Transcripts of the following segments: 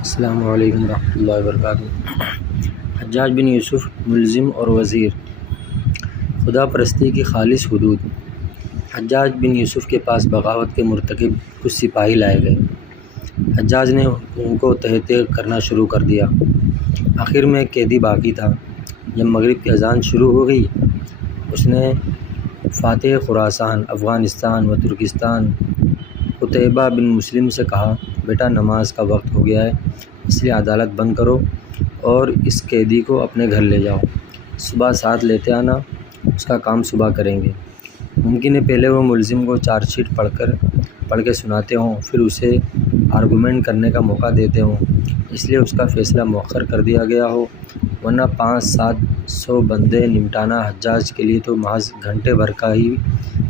السلام علیکم ورحمۃ اللہ وبرکاتہ۔ حجاج بن یوسف ملزم اور وزیر۔ خدا پرستی کی خالص حدود۔ حجاج بن یوسف کے پاس بغاوت کے مرتکب کچھ سپاہی لائے گئے۔ حجاج نے ان کو تہتے کرنا شروع کر دیا۔ آخر میں ایک قیدی باقی تھا۔ جب مغرب کی اذان شروع ہو گئی، اس نے فاتح خراسان، افغانستان و ترکستان قتیبہ بن مسلم سے کہا، بیٹا نماز کا وقت ہو گیا ہے، اس لیے عدالت بند کرو اور اس قیدی کو اپنے گھر لے جاؤ۔ صبح ساتھ لیتے آنا، اس کا کام صبح کریں گے۔ ممکن ہے پہلے وہ ملزم کو چارج شیٹ پڑھ کے سناتے ہوں، پھر اسے آرگومنٹ کرنے کا موقع دیتے ہوں، اس لیے اس کا فیصلہ مؤخر کر دیا گیا ہو، ورنہ 500-700 بندے نمٹانا حجاج کے لیے تو محض گھنٹے بھر کا ہی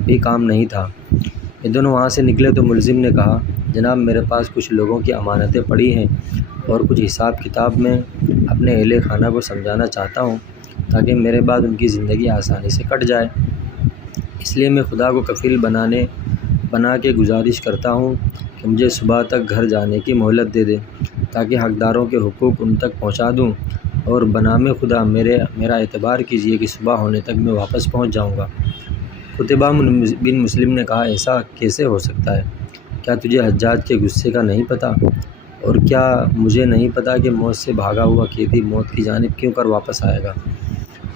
بھی کام نہیں تھا۔ یہ دونوں وہاں سے نکلے تو ملزم نے کہا، جناب میرے پاس کچھ لوگوں کی امانتیں پڑی ہیں اور کچھ حساب کتاب میں اپنے اہل خانہ کو سمجھانا چاہتا ہوں تاکہ میرے بعد ان کی زندگی آسانی سے کٹ جائے۔ اس لیے میں خدا کو کفیل بنا کے گزارش کرتا ہوں کہ مجھے صبح تک گھر جانے کی مہلت دے دے تاکہ حقداروں کے حقوق ان تک پہنچا دوں، اور بنام خدا میرا اعتبار کیجیے کہ صبح ہونے تک میں واپس پہنچ جاؤں گا۔ قتیبہ بن مسلم نے کہا، ایسا کیسے ہو سکتا ہے؟ کیا تجھے حجاج کے غصے کا نہیں پتہ؟ اور کیا مجھے نہیں پتہ کہ موت سے بھاگا ہوا قیدی موت کی جانب کیوں کر واپس آئے گا؟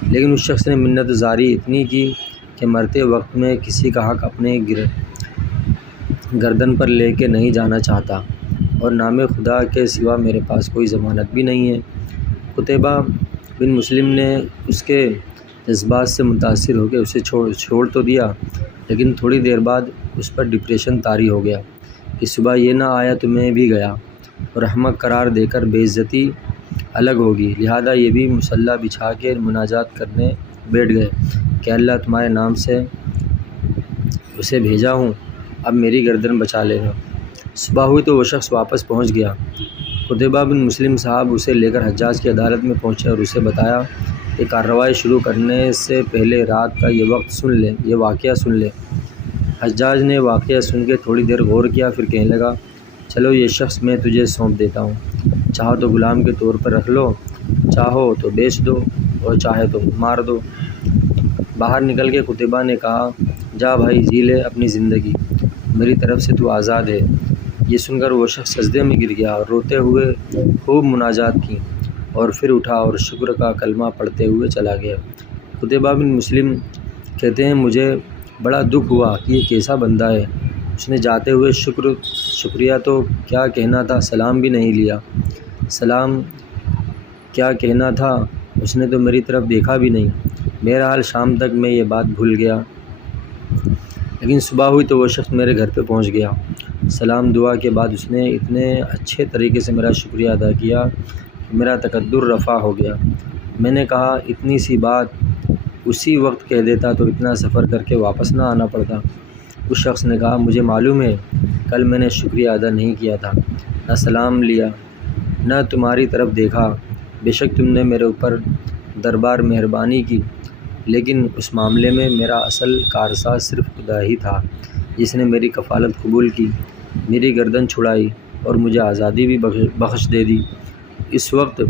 لیکن اس شخص نے منت زاری اتنی کی کہ مرتے وقت میں کسی کا حق اپنے گردن پر لے کے نہیں جانا چاہتا، اور نام خدا کے سوا میرے پاس کوئی ضمانت بھی نہیں ہے۔ قتیبہ بن مسلم نے اس کے جذبات سے متاثر ہو کے اسے چھوڑ تو دیا، لیکن تھوڑی دیر بعد اس پر ڈپریشن طاری ہو گیا کہ صبح یہ نہ آیا تو میں بھی گیا، اور احمق قرار دے کر بے عزتی الگ ہوگی، لہذا یہ بھی مصلی بچھا کے مناجات کرنے بیٹھ گئے کہ اللہ تمہارے نام سے اسے بھیجا ہوں، اب میری گردن بچا لینا۔ صبح ہوئی تو وہ شخص واپس پہنچ گیا۔ قتیبہ بن مسلم صاحب اسے لے کر حجاج کی عدالت میں پہنچے اور اسے بتایا کہ کارروائی شروع کرنے سے پہلے رات کا یہ واقعہ سن لے۔ حجاج نے واقعہ سن کے تھوڑی دیر غور کیا، پھر کہنے لگا، چلو یہ شخص میں تجھے سونپ دیتا ہوں، چاہو تو غلام کے طور پر رکھ لو، چاہو تو بیچ دو، اور چاہے تو مار دو۔ باہر نکل کے قتیبہ نے کہا، جا بھائی جی لے اپنی زندگی، میری طرف سے تو آزاد ہے۔ یہ سن کر وہ شخص سجدے میں گر گیا اور روتے ہوئے خوب مناجات کی، اور پھر اٹھا اور شکر کا کلمہ پڑھتے ہوئے چلا گیا۔ قتیبہ بن مسلم کہتے ہیں، مجھے بڑا دکھ ہوا کہ یہ کیسا بندہ ہے، اس نے جاتے ہوئے شکریہ تو کیا کہنا تھا، سلام بھی نہیں لیا۔ سلام کیا کہنا تھا، اس نے تو میری طرف دیکھا بھی نہیں۔ بہرحال شام تک میں یہ بات بھول گیا، لیکن صبح ہوئی تو وہ شخص میرے گھر پہ پہنچ گیا۔ سلام دعا کے بعد اس نے اتنے اچھے طریقے سے میرا شکریہ ادا کیا کہ میرا تقدر رفع ہو گیا۔ میں نے کہا، اتنی سی بات اسی وقت کہہ دیتا تو اتنا سفر کر کے واپس نہ آنا پڑتا۔ اس شخص نے کہا، مجھے معلوم ہے کل میں نے شکریہ ادا نہیں کیا تھا، نہ سلام لیا، نہ تمہاری طرف دیکھا، بے شک تم نے میرے اوپر دربار مہربانی کی، لیکن اس معاملے میں میرا اصل کارساز صرف خدا ہی تھا، جس نے میری کفالت قبول کی، میری گردن چھڑائی اور مجھے آزادی بھی بخش دے دی۔ اس وقت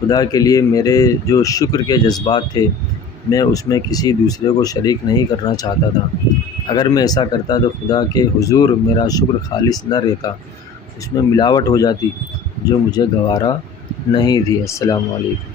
خدا کے لیے میرے جو شکر کے جذبات تھے، میں اس میں کسی دوسرے کو شریک نہیں کرنا چاہتا تھا۔ اگر میں ایسا کرتا تو خدا کے حضور میرا شکر خالص نہ رہتا، اس میں ملاوٹ ہو جاتی جو مجھے گوارا نہیں تھی۔ السلام علیکم۔